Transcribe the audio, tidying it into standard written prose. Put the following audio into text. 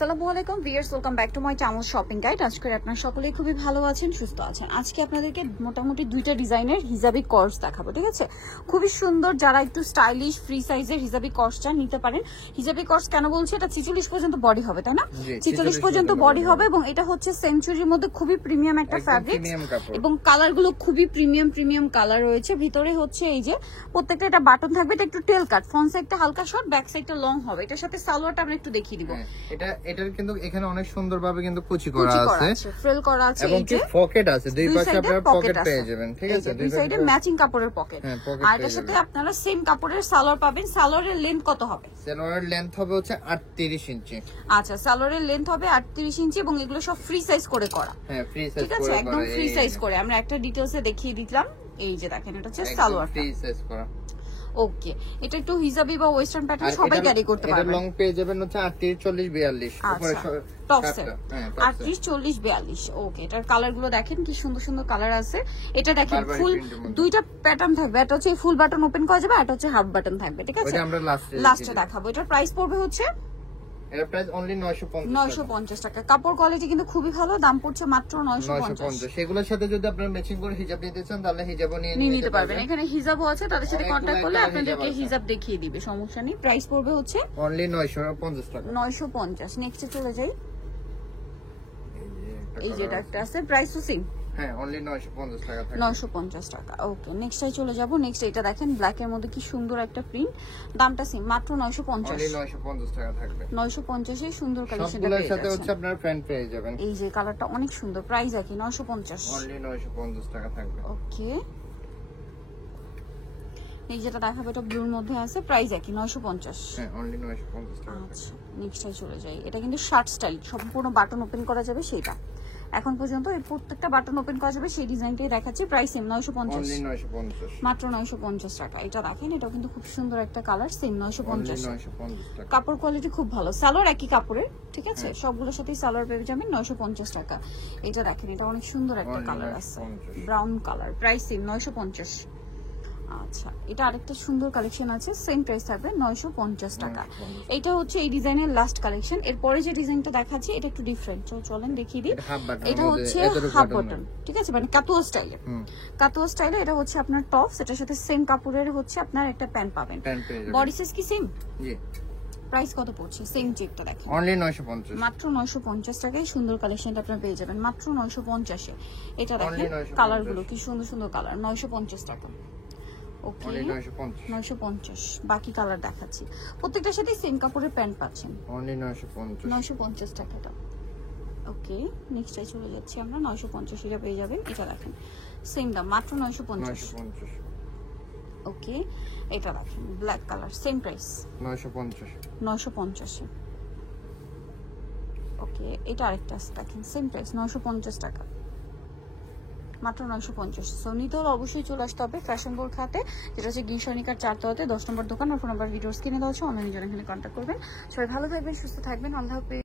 আসসালামু আলাইকুম viewers, welcome back to my channel shopping guide. আজকে আপনারা সকলেই খুবই ভালো আছেন, সুস্থ আছেন। আজকে আপনাদেরকে মোটামুটি দুইটা ডিজাইনের হিজাবি কর্স দেখাবো, ঠিক আছে? খুবই সুন্দর, যারা একটু স্টাইলিশ ফ্রি সাইজের হিজাবি কর্স চান নিতে পারেন। হিজাবি কর্স কেন বলছি, এটা 46 পর্যন্ত বডি হবে, তাই না? 46 পর্যন্ত বডি হবে এবং এটা হচ্ছে সেঞ্চুরির মধ্যে খুবই প্রিমিয়াম একটা ফ্যাব্রিক এবং কালারগুলো খুবই প্রিমিয়াম কালার রয়েছে। ভিতরে হচ্ছে এই যে প্রত্যেকটা এটা বাটন থাকবে, এটা একটু টেল কাট, ফ্রন্ট সাইডটা হালকা শর্ট, ব্যাক সাইডটা লং হবে। এটার সাথে সালোয়ারটা আমরা একটু দেখিয়ে দিব। এটার কিন্তু এখানে অনেক সুন্দরভাবে কিন্তু কুচি করা আছে, ফ্রিল করা আছে, এবং কি পকেট আছে, দুই পাশে আপনারা পকেট পেয়ে যাবেন, ঠিক আছে? দুই সাইডে ম্যাচিং কাপড়ের পকেট। আর এর সাথে আপনারা সেম কাপড়ের সালোয়ার পাবেন। সালোয়ারের লেন্থ কত হবে? সালোয়ারের লেন্থ হবে হচ্ছে 38 ইঞ্চি। আচ্ছা, সালোয়ারের লেন্থ হবে 38 ইঞ্চি এবং এগুলো সব ফ্রি সাইজ করে করা। হ্যাঁ, ফ্রি সাইজ করে, ঠিক আছে, একদম ফ্রি সাইজ করে। আমরা একটা ডিটেইলসে দেখিয়ে দিলাম। এই যে দেখেন, এটা হচ্ছে সালোয়ার, ফ্রি সাইজ করা। ওকে, এটা একটু হিজাবি বা ওয়েস্টার্ন প্যাটার্ন সবাই ক্যারি করতে পারবে। এটা লং পেয়ে যাবেন হচ্ছে 38 40 42 উপরে টপ সেট 38 40 42। ওকে, এটার কালার গুলো দেখেন কি সুন্দর সুন্দর কালার আছে। এটা দেখেন ফুল দুইটা প্যাটার্ন থাকবে, এটা হচ্ছে ফুল বাটন ওপেন করা যাবে, আর এটা হচ্ছে হাফ বাটন থাকবে, ঠিক আছে? ওটা আমরা লাস্টে দেখাবো। এটার প্রাইস পড়বে হচ্ছে এর প্রাইস অনলি 950 টাকা। কাপড় কোয়ালিটি কিন্তু খুবই ভালো, দাম পড়ছে মাত্র 950। সেগুলোর সাথে যদি আপনারা ম্যাচিং করে হিজাব নিতে চান তাহলে হিজাবও নিয়ে নিতে পারবেন। এখানে হিজাবও আছে, তাদের সাথে কন্টাক্ট করলে আপনাদেরকে হিজাব দেখিয়ে দিবে, সমস্যা নেই। প্রাইস পড়বে হচ্ছে অনলি 950 টাকা। 950। নেক্সটে চলে যাই। এই যেটা একটা আছে, প্রাইস তো সেম। হ্যাঁ, অনলি 950 টাকা থাকে। 950 টাকা। ওকে, নেক্সটে চলে যাব। নেক্সট এটা দেখেন, ব্ল্যাক এর মধ্যে কি সুন্দর একটা প্রিন্ট, দামটা সেম মাত্র 950। অনলি 950 টাকা থাকবে। 950 এ সুন্দর কালেকশনটা সবগুলোর পেয়ে সাথে যাচ্ছেন। হচ্ছে আপনারা প্যান্ট পেয়ে যাবেন। এই যে কালারটা অনেক সুন্দর, প্রাইস একই 950। অনলি 950 টাকা থাকবে। ওকে, এই যেটা দেখাবো এটা ব্লুর মধ্যে আছে, প্রাইস একই 950। হ্যাঁ, অনলি 950 টাকা। আচ্ছা, নেক্সটে চলে যাই। এটা কিন্তু শার্ট স্টাইল, সম্পূর্ণ বাটন ওপেন করা যাবে সেটা। এখন পর্যন্ত এই প্রত্যেকটা বাটন ওপেন করা যাবে সেই ডিজাইনটাই দেখাচ্ছি। Price same 950। অনলি 950 মাত্র 950 টাকা। এটা দেখেন, এটাও কিন্তু খুব সুন্দর একটা কালার, সেম 950 টাকা। কাপড় কোয়ালিটি খুব ভালো, সালোয়ার একই কাপড়ের, ঠিক আছে? সবগুলোর সাথেই সালোয়ার পেয়ে যাবেন 950 টাকা। এটা দেখেন, এটা অনেক সুন্দর একটা কালার আছে, ব্রাউন কালার, প্রাইস সেম 950। আচ্ছা, এটা আরেকটা সুন্দর কালেকশন আছে, সেম প্রাইস থাকবে 950 টাকা। এটা হচ্ছে এই ডিজাইনের লাস্ট কালেকশন। এরপরে যে ডিজাইনটা দেখাচ্ছি এটা একটু ডিফারেন্ট, চলেন দেখিয়ে দিই। এটা হচ্ছে হাফ বাটন, ঠিক আছে, মানে কাতুয়া স্টাইলে। কাতুয়া স্টাইলে এটা হচ্ছে আপনার টপস, এটার সাথে সেম কাপড়ের হচ্ছে আপনার একটা প্যান্ট পাবেন। বডি সাইজ কি সেম? জি। প্রাইস কত পড়ছে? সেম চেকটা দেখেন, অনলি 950। মাত্র 950 টাকায় সুন্দর কালেকশনটা আপনারা পেয়ে যাবেন মাত্র 950 এ। এটা দেখেন কালারগুলো কি সুন্দর সুন্দর কালার, 950 টাকা। ওকে, 950। বাকি কালার দেখাচ্ছি, প্রত্যেকটার সাথে সেম কাপড়ের প্যান্ট পাচ্ছেন। অনলি 950 টাকাটা। ওকে, নেক্সটে চলে যাচ্ছি আমরা। 950 এটা পেয়ে যাবেন। এটা দেখেন সেম দাম, মাত্র 950। ওকে, এটা দেখেন ব্ল্যাক কালার, সেম প্রাইস 950 এ। ওকে, এটা আরেকটা আছে দেখেন, সেম প্রাইস 950 টাকা, মাত্র 950। সো নিতে হলে অবশ্যই চলে আসতে হবে ফ্যাশন বোর্ড খাতে, যেটা হচ্ছে গিশনিকার 4 তলাতে 10 নম্বর দোকান। আর ফোন নাম্বার ভিডিওস কিনে দেওয়া আছে, অনলাইনে যারা এখানে কন্ট্যাক্ট করবেন। সবাই ভালো থাকবেন, সুস্থ থাকবেন, আল্লাহ হাফেজ।